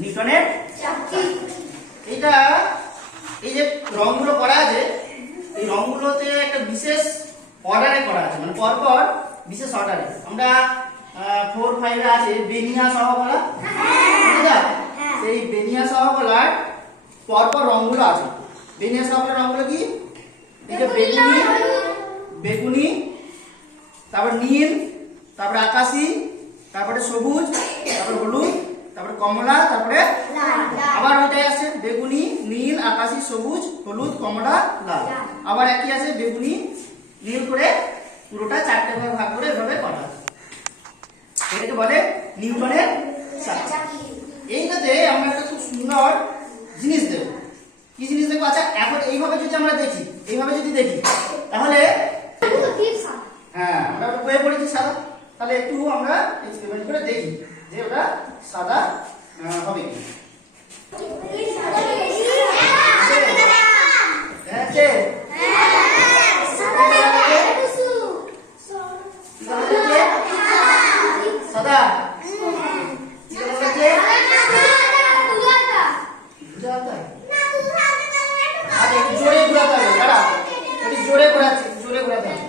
নিউটনের এটা এই যে রংগুলো করা আছে, এই রংগুলোতে একটা বিশেষ অর্ডারে করা আছে, মানে পরপর বিশেষ অর্ডারে। আমরা 4, 5 এ আছে বেনিয়া সহকলা, সেই বেনিয়া সহকলার পরপর রংগুলো আছে। বেনিয়া সহকলার রংগুলো কি? এই যে বেগুনি, বেগুনি, তারপর নীল, তারপরে আকাশী, তারপরে সবুজ, তারপরে হলুদ, তারপরে কমলা, তারপরে আবার ওইটাই আছে বেগুনি, নীল, আকাশী, সবুজ, হলুদ, কমলা, লাল। আবার একই আছে বেগুনি, নীল করে পুরোটা 4টে ভাগে ভাগ করে এভাবে করা আছে। এটাকে বলে নিউটনের চাকা। এইটাতে আমরা একটা খুব সুন্দর জিনিস দেব। কি জিনিস দেখবো? আচ্ছা এখন এইভাবে যদি আমরা দেখি, এইভাবে যদি দেখি তাহলে হ্যাঁ আমরা ওটা বইয়ে পড়েছি সাদা, তাহলে একটু আমরা এক্সপেরিমেন্ট করে দেখি যে ওটা সাদা হবে কি। সাদা জোরে ঘোরাতে হবে, দাঁড়া জোরে ঘোরাচ্ছি, জোরে ঘোরাতে হবে।